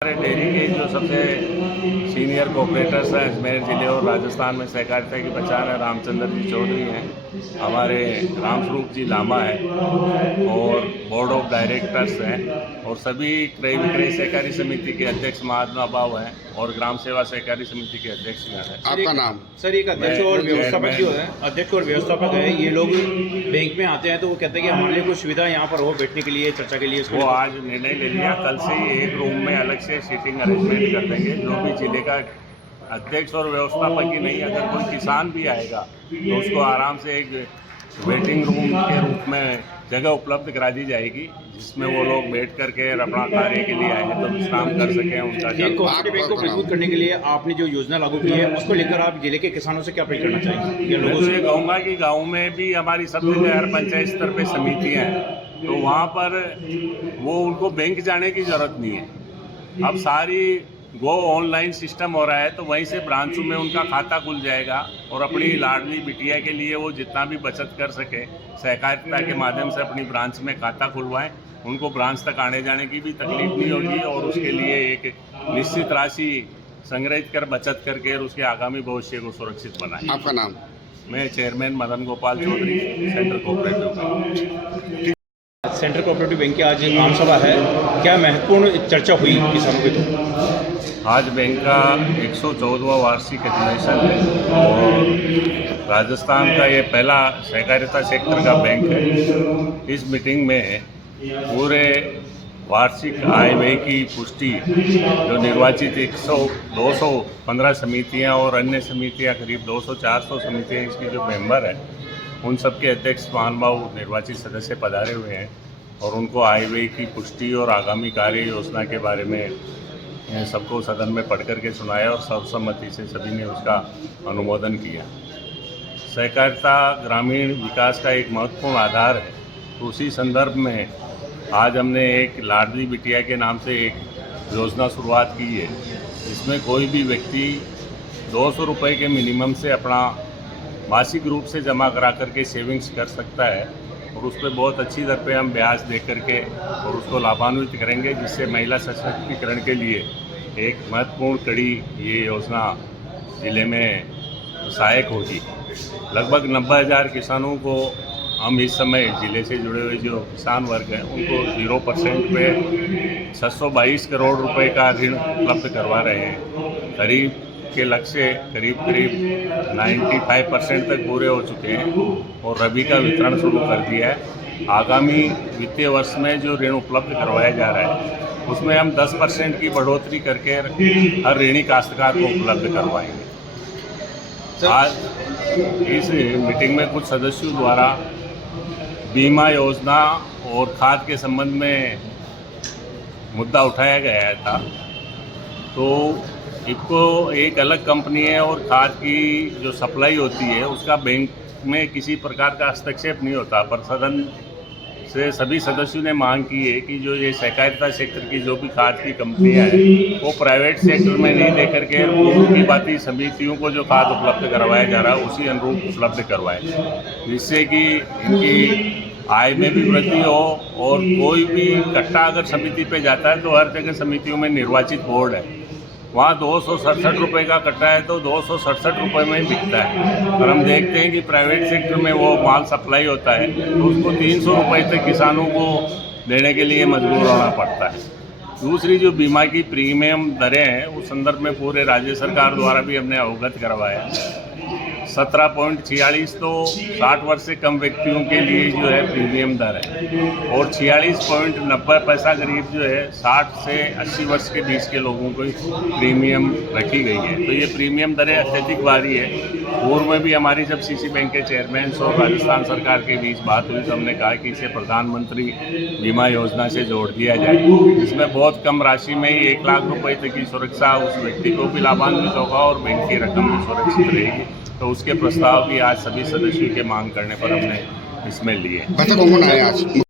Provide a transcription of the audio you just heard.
हमारे डेयरी के जो सबसे सीनियर कोऑपरेटर्स हैं अजमेर ज़िले और राजस्थान में सहकारिता की पहचान है रामचंद्र जी चौधरी हैं, हमारे रामस्वरूप जी लामा है और बोर्ड ऑफ डायरेक्टर्स हैं और सभी क्रय विक्रय सहकारी समिति के अध्यक्ष महानुभाव हैं और ग्राम सेवा सहकारी समिति के अध्यक्ष हैं। आपका नाम? सर एक अध्यक्ष और व्यवस्थापक जो है, अध्यक्ष और व्यवस्थापक है, ये लोग बैंक में आते हैं तो वो कहते हैं कि हमारे लिए कुछ सुविधा यहाँ पर हो बैठने के लिए, चर्चा के लिए। वो आज निर्णय ले लिया, कल से ही एक रूम में अलग से सीटिंग अरेंजमेंट कर देंगे। जो भी जिले का अध्यक्ष और व्यवस्थापक ही नहीं, अगर कोई किसान भी आएगा तो उसको आराम से एक वेटिंग रूम के रूप में जगह उपलब्ध करा दी जाएगी, जिसमें वो लोग बैठ करके अपना कार्य के लिए आए तो विश्राम कर सकें। उनका बैंक को मजबूत करने के लिए आपने जो योजना लागू की है उसको लेकर आप जिले के किसानों से क्या अपील करना चाहेंगे? मैं तो ये कहूँगा कि गाँव में भी हमारी सब जगह हर पंचायत स्तर पे समितियाँ हैं, तो वहाँ पर वो उनको बैंक जाने की जरूरत नहीं है। अब सारी वो ऑनलाइन सिस्टम हो रहा है, तो वहीं से ब्रांचों में उनका खाता खुल जाएगा और अपनी लाडली बिटिया के लिए वो जितना भी बचत कर सके सहकारिता के माध्यम से अपनी ब्रांच में खाता खुलवाएं। उनको ब्रांच तक आने जाने की भी तकलीफ नहीं होगी और उसके लिए एक निश्चित राशि संग्रहित कर बचत करके उसके आगामी भविष्य को सुरक्षित बनाएं। आपका नाम? मैं chairman Madan Gopal Chaudhary, central cooperative. Central cooperative bank की आज आम सभा है, क्या महत्वपूर्ण चर्चा हुई किसानों के तो? आज बैंक का 114वां वार्षिक अधिवेशन है और राजस्थान का ये पहला सहकारिता सेक्टर का बैंक है। इस मीटिंग में पूरे वार्षिक आय व्यय की पुष्टि जो निर्वाचित 215 समितियां और अन्य समितियां करीब 200-400 समितियां इसकी जो मेंबर हैं, उन सबके अध्यक्ष महानुभाव निर्वाचित सदस्य पधारे हुए हैं और उनको आय व्यय की पुष्टि और आगामी कार्य योजना के बारे में सबको सदन में पढ़ करके सुनाया और सर्वसम्मति से सभी ने उसका अनुमोदन किया। सहकारिता ग्रामीण विकास का एक महत्वपूर्ण आधार है, तो उसी संदर्भ में आज हमने एक लाडली बिटिया के नाम से एक योजना शुरुआत की है, जिसमें कोई भी व्यक्ति 200 रुपये के मिनिमम से अपना मासिक रूप से जमा करा करके सेविंग्स कर सकता है और उस पर बहुत अच्छी दर पे हम ब्याज दे करके और उसको लाभान्वित करेंगे, जिससे महिला सशक्तिकरण के लिए एक महत्वपूर्ण कड़ी ये योजना ज़िले में सहायक होगी। लगभग 90,000 किसानों को हम इस समय ज़िले से जुड़े हुए जो किसान वर्ग हैं उनको 0% पे 622 करोड़ रुपए का ऋण उपलब्ध करवा रहे हैं। करीब के लक्ष्य करीब 95% तक पूरे हो चुके हैं और रबी का वितरण शुरू कर दिया है। आगामी वित्तीय वर्ष में जो ऋण उपलब्ध करवाया जा रहा है उसमें हम 10% की बढ़ोतरी करके हर ऋणी काश्तकार को उपलब्ध करवाएंगे। आज इस मीटिंग में कुछ सदस्यों द्वारा बीमा योजना और खाद के संबंध में मुद्दा उठाया गया था, तो इनको एक अलग कंपनी है और खाद की जो सप्लाई होती है उसका बैंक में किसी प्रकार का हस्तक्षेप नहीं होता, पर सदन से सभी सदस्यों ने मांग की है कि जो ये सहकारिता सेक्टर की जो भी खाद की कंपनियां हैं वो प्राइवेट सेक्टर में नहीं लेकर के पूर्व की बाती समितियों को जो खाद उपलब्ध करवाया जा रहा है उसी अनुरूप उपलब्ध करवाएं, जिससे कि इनकी आय में भी वृद्धि हो। और कोई भी कट्टा अगर समिति पे जाता है तो हर जगह समितियों में निर्वाचित बोर्ड है, वहाँ 267 रुपये का कट्टा है तो 267 रुपये में ही बिकता है। और हम देखते हैं कि प्राइवेट सेक्टर में वो माल सप्लाई होता है तो उसको 300 रुपये तक किसानों को देने के लिए मजबूर होना पड़ता है। दूसरी जो बीमा की प्रीमियम दरें हैं उस संदर्भ में पूरे राज्य सरकार द्वारा भी हमने अवगत करवाया। 17.46 तो 60 वर्ष से कम व्यक्तियों के लिए जो है प्रीमियम दर है और 46.90 पैसा करीब जो है 60 से 80 वर्ष के बीच के लोगों को प्रीमियम रखी गई है। तो ये प्रीमियम दरें अत्यधिक भारी है। पूर्व में भी हमारी जब सीसी बैंक के चेयरमैन और राजस्थान सरकार के बीच बात हुई तो हमने कहा कि इसे प्रधानमंत्री बीमा योजना से जोड़ दिया जाए, इसमें बहुत कम राशि में ही 1 लाख रुपये तक की सुरक्षा उस व्यक्ति को भी लाभान्वित होगा और बैंक की रकम भी सुरक्षित रहेगी। तो उसके प्रस्ताव भी आज सभी सदस्यों के मांग करने पर हमने इसमें लिए। कौन आए आज?